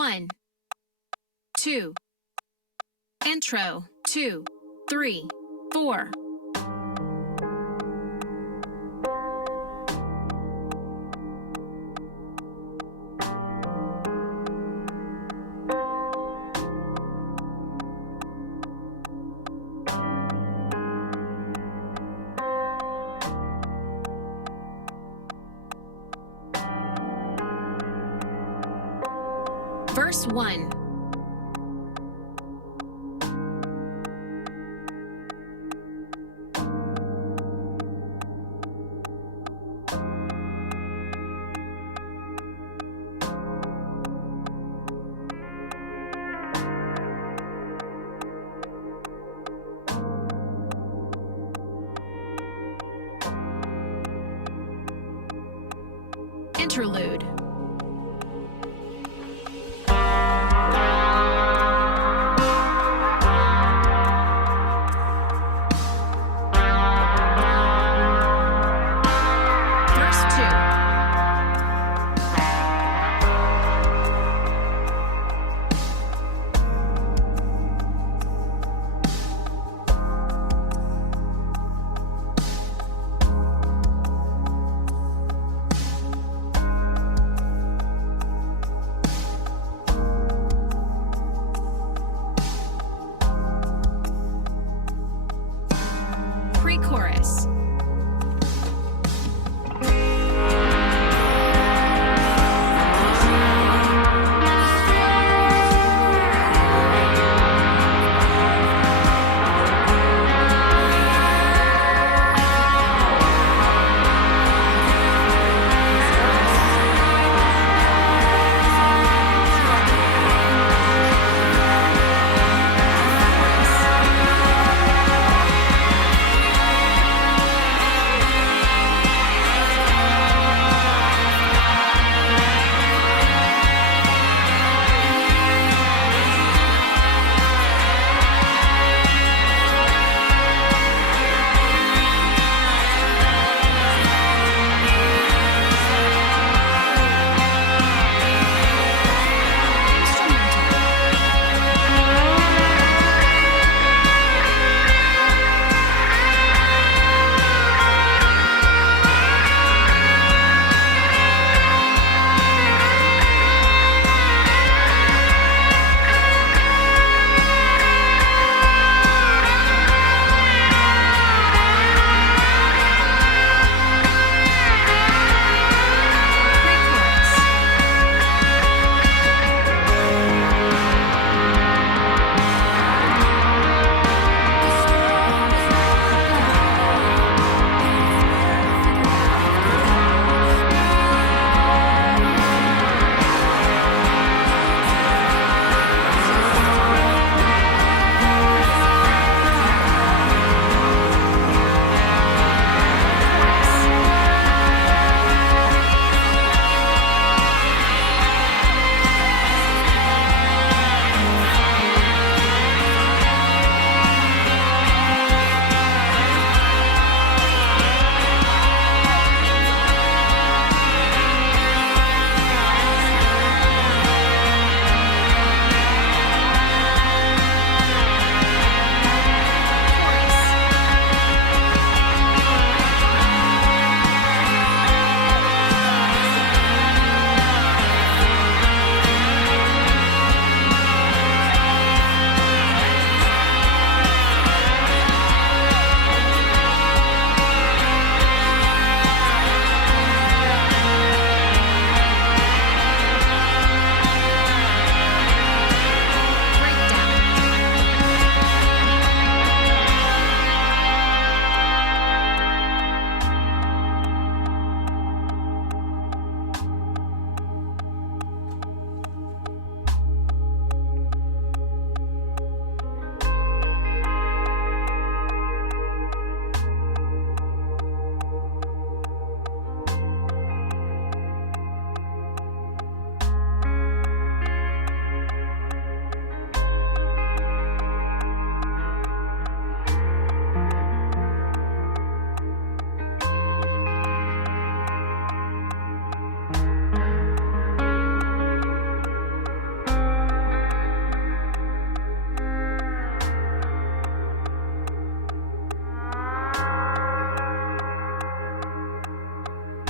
1, 2. Intro, 2, 3, 4. Verse 1. Interlude. Pre-chorus.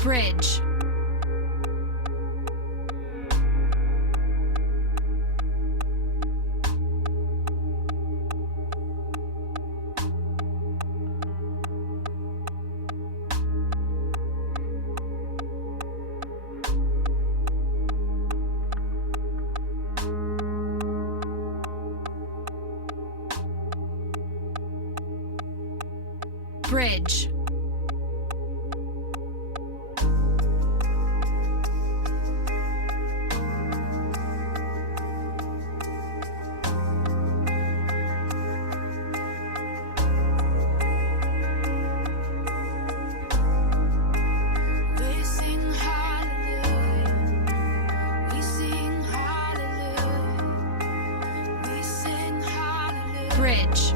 Bridge. Bridge. Bridge.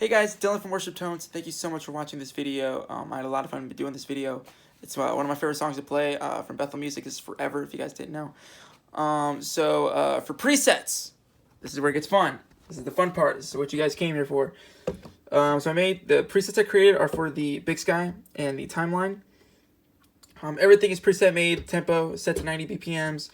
Hey guys, Dylan from Worship Tones. Thank you so much for watching this video. I had a lot of fun doing this video. It's one of my favorite songs to play from Bethel Music. This is Forever, if you guys didn't know. For presets, this is where it gets fun. This is the fun part. This is what you guys came here for. So I made the presets I created are for the Big Sky and the Timeline. Everything is preset made, tempo set to 90 BPMs.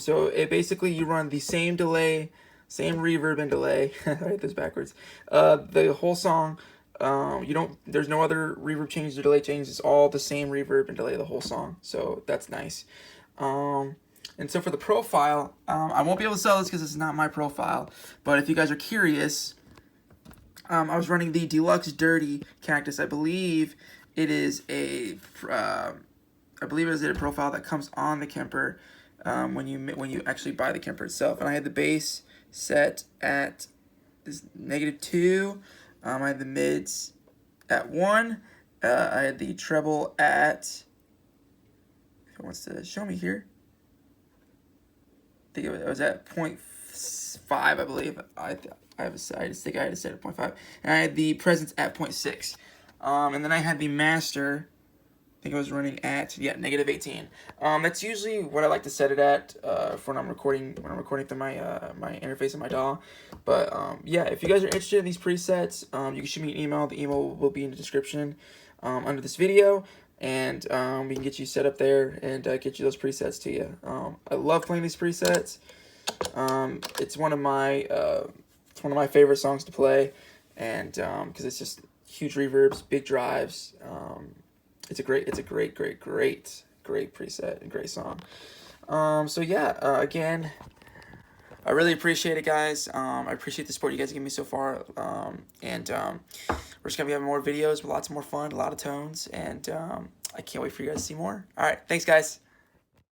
So it basically you run the same delay, same reverb and delay. I write this backwards. The whole song, there's no other reverb changes or delay changes. It's all the same reverb and delay the whole song. So that's nice. And so for the profile, I won't be able to sell this because it's not my profile. But if you guys are curious, I was running the Deluxe Dirty Cactus. I believe it is a profile that comes on the Kemper when you actually buy the Kemper itself. And I had the bass set at -2. I had the mids at 1. I had the treble at, if it wants to show me here, I think it was at 0.5, I believe. I had to set it at 0.5. And I had the presence at 0.6. And then I had the master, I think I was running at -18. That's usually what I like to set it at for when I'm recording through my my interface in my DAW. But yeah, if you guys are interested in these presets, you can shoot me an email. The email will be in the description under this video, and we can get you set up there and get you those presets to you. I love playing these presets. It's one of my favorite songs to play, and because it's just huge reverbs, big drives. It's a great preset and great song. So yeah, again, I really appreciate it, guys. I appreciate the support you guys give me so far. And we're just gonna be having more videos with lots more fun, a lot of tones, and I can't wait for you guys to see more. All right, thanks, guys.